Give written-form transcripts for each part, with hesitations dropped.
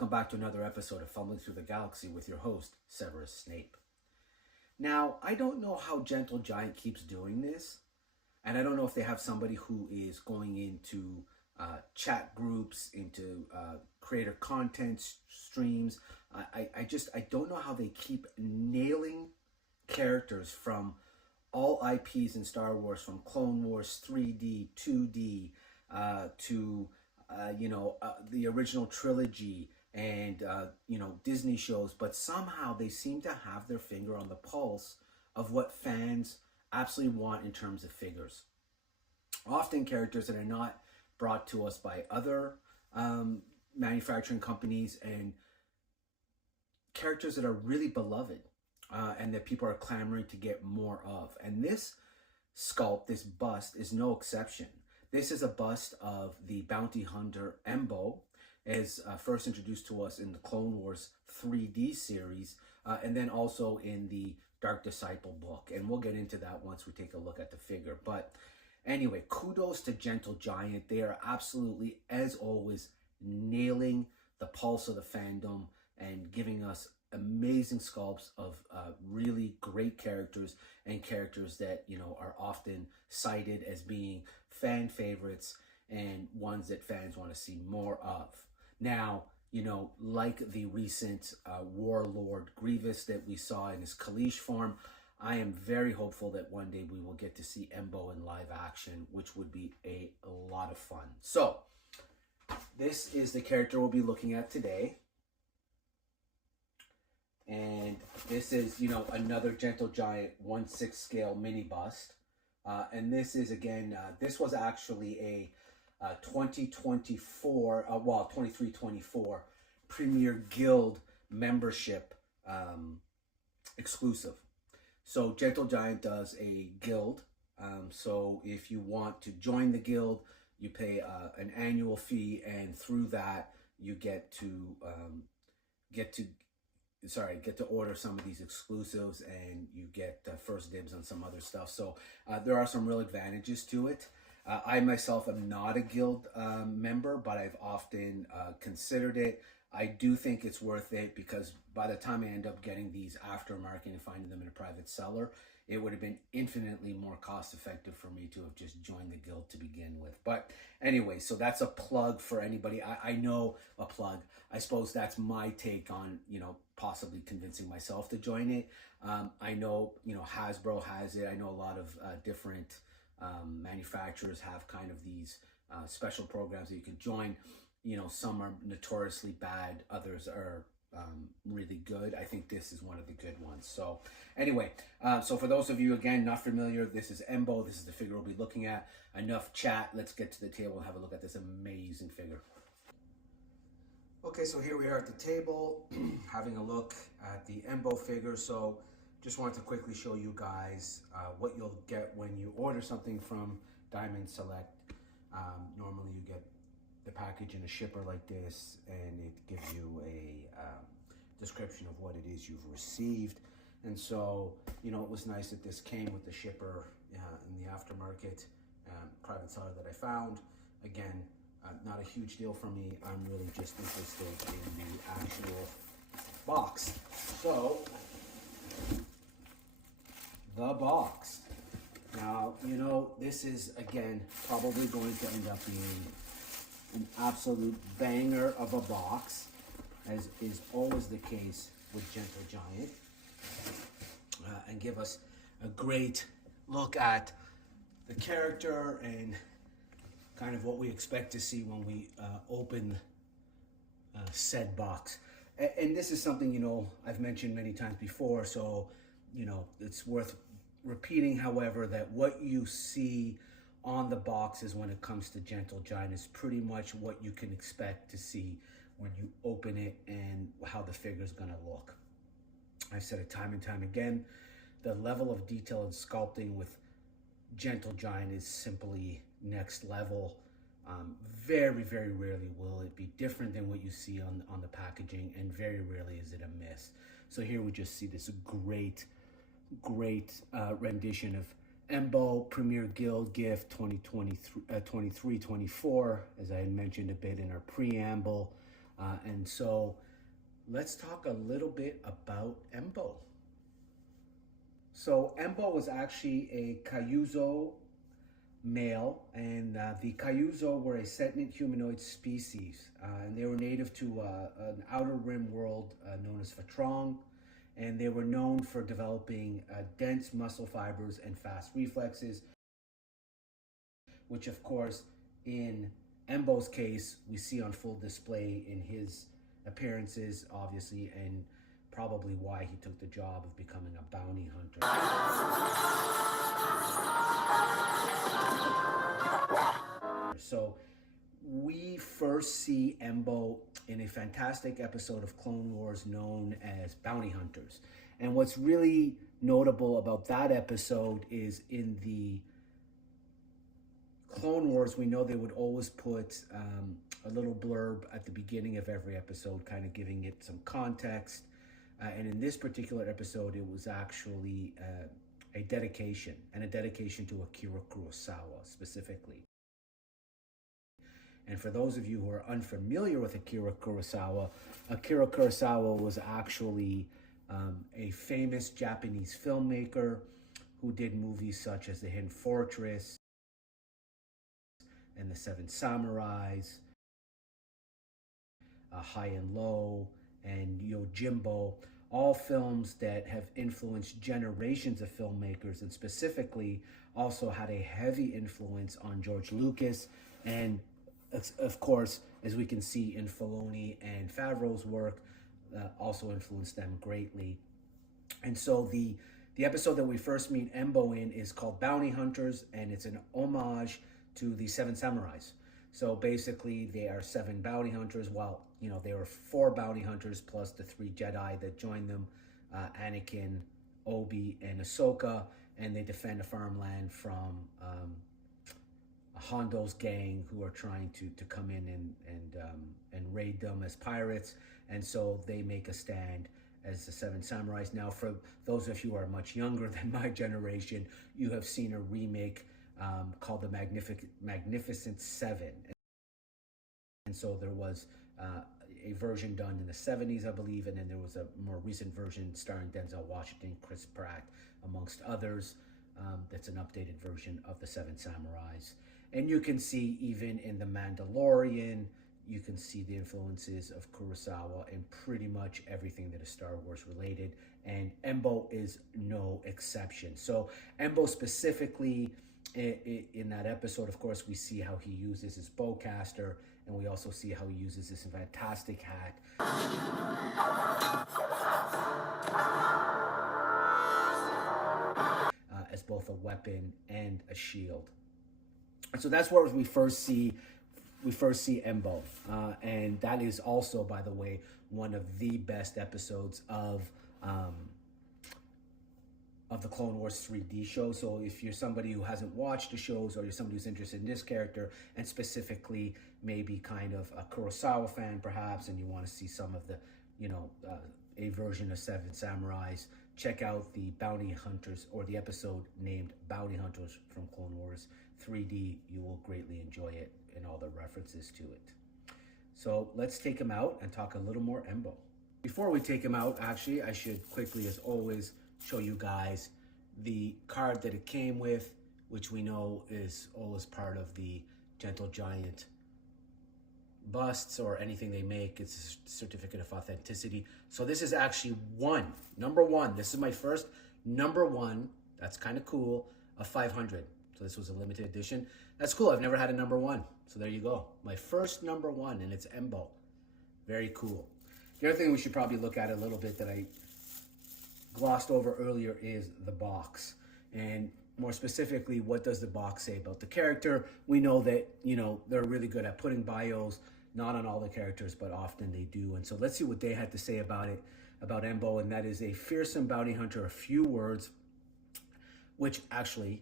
welcome back to another episode of Fumbling Through the Galaxy with your host, Severus Snape. Now, I don't know how Gentle Giant keeps doing this, and I don't know if they have somebody who is going into chat groups, into creator content streams. I don't know how they keep nailing characters from all IPs in Star Wars, from Clone Wars 3D, 2D, to the original trilogy and Disney shows, but somehow they seem to have their finger on the pulse of what fans absolutely want in terms of figures. Often characters that are not brought to us by other manufacturing companies, and characters that are really beloved and that people are clamoring to get more of. And this sculpt, this bust, is no exception. This is a bust of the bounty hunter Embo, as first introduced to us in the Clone Wars 3D series, and then also in the Dark Disciple book. And we'll get into that once we take a look at the figure. But anyway, kudos to Gentle Giant. They are absolutely, as always, nailing the pulse of the fandom and giving us amazing sculpts of really great characters, and characters that are often cited as being fan favorites and ones that fans want to see more of. Now, like the recent Warlord Grievous that we saw in his Kalish form, I am very hopeful that one day we will get to see Embo in live action, which would be a lot of fun. So, this is the character we'll be looking at today. And this is, another Gentle Giant 1/6 scale mini bust. And this is, again, this was actually a 23-24 Premier Guild membership exclusive. So Gentle Giant does a guild. So if you want to join the guild, you pay an annual fee, and through that you get to order some of these exclusives, and you get first dibs on some other stuff. So there are some real advantages to it. I myself am not a guild member, but I've often considered it. I do think it's worth it, because by the time I end up getting these aftermarket and finding them in a private seller, it would have been infinitely more cost effective for me to have just joined the guild to begin with. But anyway, so that's a plug for anybody. I know a plug. I suppose that's my take on, possibly convincing myself to join it. I know, Hasbro has it. I know a lot of different manufacturers have kind of these special programs that you can join. Some are notoriously bad, others are really good. I think this is one of the good ones. So anyway, so for those of you, again, not familiar, this is Embo. This is the figure we'll be looking at. Enough chat. Let's get to the table and have a look at this amazing figure. Okay, so here we are at the table having a look at the Embo figure. So just wanted to quickly show you guys what you'll get when you order something from Diamond Select. Normally you get the package in a shipper like this, and it gives you a description of what it is you've received. And so, it was nice that this came with the shipper in the aftermarket private seller that I found. Again, not a huge deal for me. I'm really just interested in the actual box. So, the box. Now, this is, again, probably going to end up being an absolute banger of a box, as is always the case with Gentle Giant, and give us a great look at the character and kind of what we expect to see when we open said box. And this is something, I've mentioned many times before, so, it's worth repeating, however, that what you see on the boxes when it comes to Gentle Giant is pretty much what you can expect to see when you open it and how the figure is going to look. I've said it time and time again, the level of detail and sculpting with Gentle Giant is simply next level. Very, very rarely will it be different than what you see on the packaging, and very rarely is it a miss. So here we just see this great rendition of Embo Premier Guild Gift 2023-24, as I had mentioned a bit in our preamble. And so let's talk a little bit about Embo. So Embo was actually a Cayuzo male, and the Cayuzo were a sentient humanoid species, and they were native to an outer rim world known as Fatrong, and they were known for developing dense muscle fibers and fast reflexes, which of course in Embo's case we see on full display in his appearances, obviously, and probably why he took the job of becoming a bounty hunter. So we first see Embo in a fantastic episode of Clone Wars known as Bounty Hunters. And what's really notable about that episode is in the Clone Wars, we know they would always put a little blurb at the beginning of every episode, kind of giving it some context. And in this particular episode, it was actually a dedication, and a dedication to Akira Kurosawa specifically. And for those of you who are unfamiliar with Akira Kurosawa was actually a famous Japanese filmmaker who did movies such as The Hidden Fortress and The Seven Samurais, High and Low, and Yojimbo, all films that have influenced generations of filmmakers, and specifically also had a heavy influence on George Lucas, and of course, as we can see in Filoni and Favreau's work, also influenced them greatly. And so the episode that we first meet Embo in is called Bounty Hunters, and it's an homage to the Seven Samurais. So basically, they are 7 bounty hunters. Well, there were 4 bounty hunters plus the 3 Jedi that joined them, Anakin, Obi, and Ahsoka, and they defend a farmland from Hondo's gang who are trying to come in and raid them as pirates. And so they make a stand as the 7 Samurais. Now, for those of you who are much younger than my generation, you have seen a remake called the Magnificent Seven. And so there was a version done in the 70s, I believe, and then there was a more recent version starring Denzel Washington, Chris Pratt, amongst others. That's an updated version of the 7 Samurais. And you can see even in The Mandalorian, you can see the influences of Kurosawa in pretty much everything that is Star Wars related. And Embo is no exception. So Embo specifically, in that episode, of course, we see how he uses his bowcaster, and we also see how he uses this fantastic hat. As both a weapon and a shield. So that's where we first see Embo, and that is also, by the way, one of the best episodes of the Clone Wars 3D show. So if you're somebody who hasn't watched the shows, or you're somebody who's interested in this character, and specifically maybe kind of a Kurosawa fan perhaps, and you want to see some of the, a version of 7 Samurais, check out the Bounty Hunters, or the episode named Bounty Hunters from Clone Wars 3D. You will greatly enjoy it and all the references to it. So let's take him out and talk a little more Embo. Before we take him out, actually, I should quickly, as always, show you guys the card that it came with, which we know is always part of the Gentle Giant busts or anything they make. It's a certificate of authenticity. So this is actually number one. This is my first number 1. That's kind of cool, of 500. So this was a limited edition. That's cool. I've never had a number 1. So there you go. My first number 1, and it's Embo. Very cool. The other thing we should probably look at a little bit that I glossed over earlier is the box. And more specifically, what does the box say about the character? We know that, they're really good at putting bios, not on all the characters, but often they do. And so let's see what they had to say about it, about Embo. And that is a fearsome bounty hunter, a few words, which actually,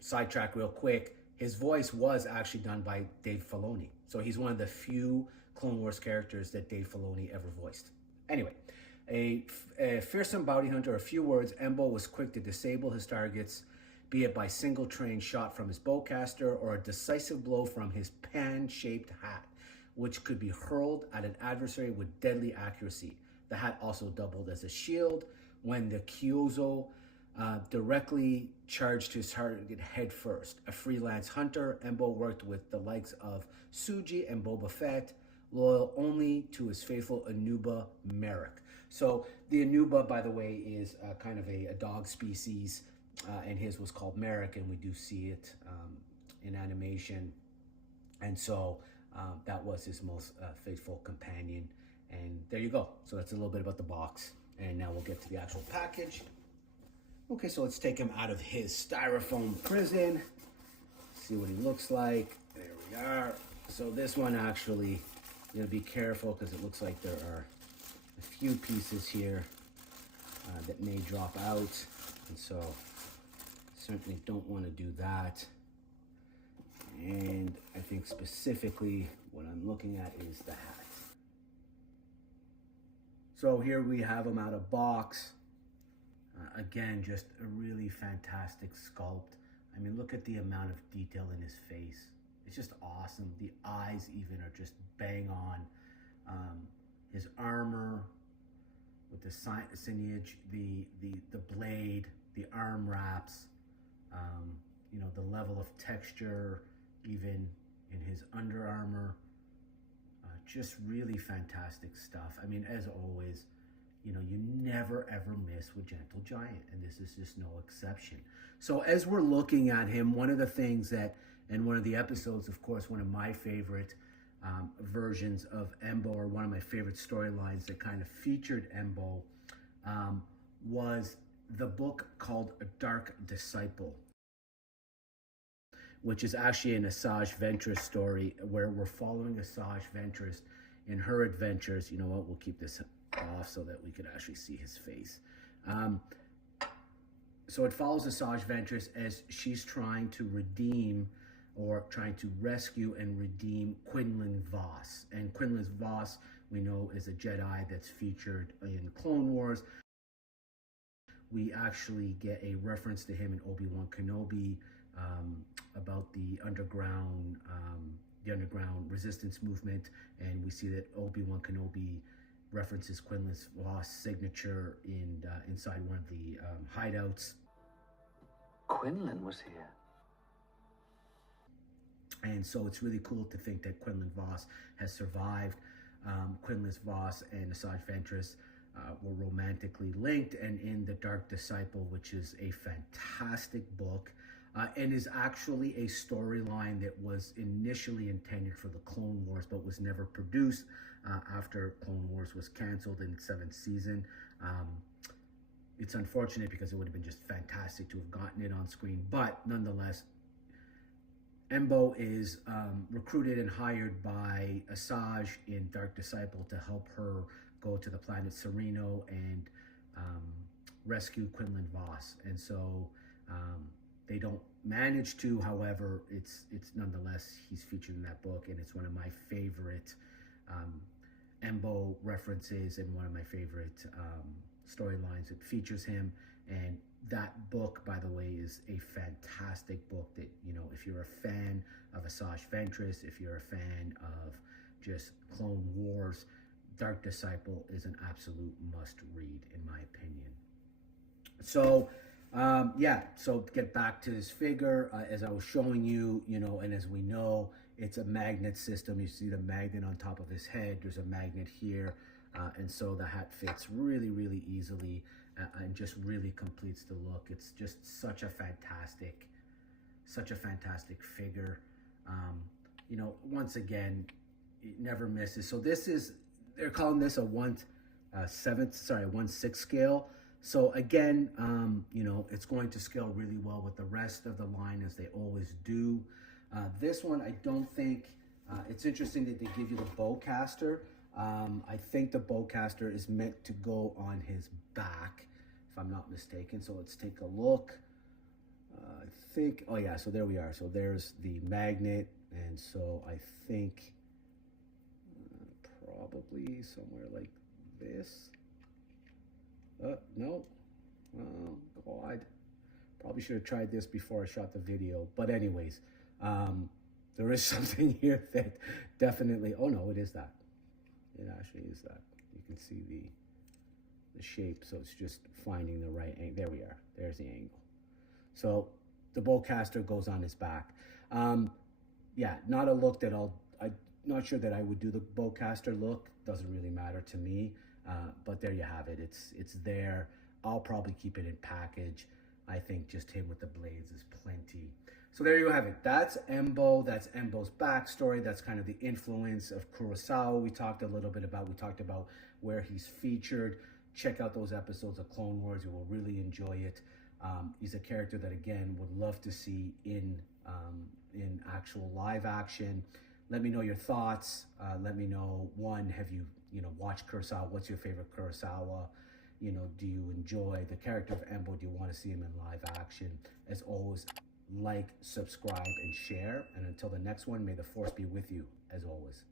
sidetrack real quick, his voice was actually done by Dave Filoni. So he's one of the few Clone Wars characters that Dave Filoni ever voiced. Anyway, a fearsome bounty hunter, a few words. Embo was quick to disable his targets, be it by single train shot from his bowcaster or a decisive blow from his pan-shaped hat. which could be hurled at an adversary with deadly accuracy. The hat also doubled as a shield when the Kyozo directly charged his target head first. A freelance hunter, Embo worked with the likes of Suji and Boba Fett, loyal only to his faithful Anuba Merrick. So the Anuba, by the way, is kind of a dog species, and his was called Merrick, and we do see it in animation. And so that was his most faithful companion. And there you go. So that's a little bit about the box. And now we'll get to the actual package. Okay, so let's take him out of his styrofoam prison. See what he looks like. There we are. So this one actually, you gotta be careful because it looks like there are a few pieces here that may drop out. And so certainly don't want to do that. And I think specifically what I'm looking at is the hat. So here we have him out of box. Again, just a really fantastic sculpt. I mean, look at the amount of detail in his face. It's just awesome. The eyes even are just bang on. His armor with the signage, the blade, the arm wraps, you know, the level of texture, even in his under armor. Just really fantastic stuff. I mean, as always, you know, you never ever miss with Gentle Giant, and this is just no exception. So as we're looking at him, one of the things that, and one of the episodes, of course, one of my favorite versions of Embo, or one of my favorite storylines that kind of featured Embo, was the book called A Dark Disciple, which is actually an Asajj Ventress story where we're following Asajj Ventress in her adventures. You know what, we'll keep this off so that we could actually see his face. So it follows Asajj Ventress as she's trying to redeem, or trying to rescue and redeem, Quinlan Vos. And Quinlan Vos, we know, is a Jedi that's featured in Clone Wars. We actually get a reference to him in Obi-Wan Kenobi, about the underground resistance movement, and we see that Obi-Wan Kenobi references Quinlan Vos' signature inside one of the hideouts. Quinlan was here. And so it's really cool to think that Quinlan Vos has survived. Quinlan Vos and Asajj Ventress were romantically linked, and in The Dark Disciple, which is a fantastic book, and is actually a storyline that was initially intended for the Clone Wars, but was never produced after Clone Wars was canceled in its 7th season. It's unfortunate because it would have been just fantastic to have gotten it on screen, but nonetheless, Embo is recruited and hired by Asajj in Dark Disciple to help her go to the planet Sereno and rescue Quinlan Vos. And so they don't manage to. However, it's nonetheless, he's featured in that book, and it's one of my favorite Embo references and one of my favorite storylines. It features him, and that book, by the way, is a fantastic book that, you know, if you're a fan of Asajj Ventress, if you're a fan of just Clone Wars, Dark Disciple is an absolute must read, in my opinion. So yeah, so to get back to this figure, as I was showing you, you know, and as we know, it's a magnet system. You see the magnet on top of his head. There's a magnet here. And so the hat fits really, really easily and just really completes the look. It's just such a fantastic figure. You know, once again, it never misses. So this is, they're calling this a 1/6 scale. So again, you know, it's going to scale really well with the rest of the line, as they always do. This one, I don't think, it's interesting that they give you the bowcaster. I think the bowcaster is meant to go on his back, if I'm not mistaken. So let's take a look. I think, oh yeah, so there we are. So there's the magnet. And so I think probably somewhere like this. No. Oh, God. Probably should have tried this before I shot the video. But anyways, there is something here that definitely, oh no, it is that. It actually is that. You can see the shape, so it's just finding the right angle. There we are. There's the angle. So the bowcaster goes on his back. Yeah, not a look that I'm not sure that I would do the bowcaster look. Doesn't really matter to me. But there you have it. It's there. I'll probably keep it in package. I think just him with the blades is plenty. So there you have it. That's Embo. That's Embo's backstory. That's kind of the influence of Kurosawa we talked a little bit about. We talked about where he's featured. Check out those episodes of Clone Wars. You will really enjoy it. He's a character that, again, would love to see in actual live action. Let me know your thoughts. Let me know, one, have you watched Kurosawa? What's your favorite Kurosawa? Do you enjoy the character of Embo? Do you want to see him in live action? As always, like, subscribe, and share. And until the next one, may the force be with you, as always.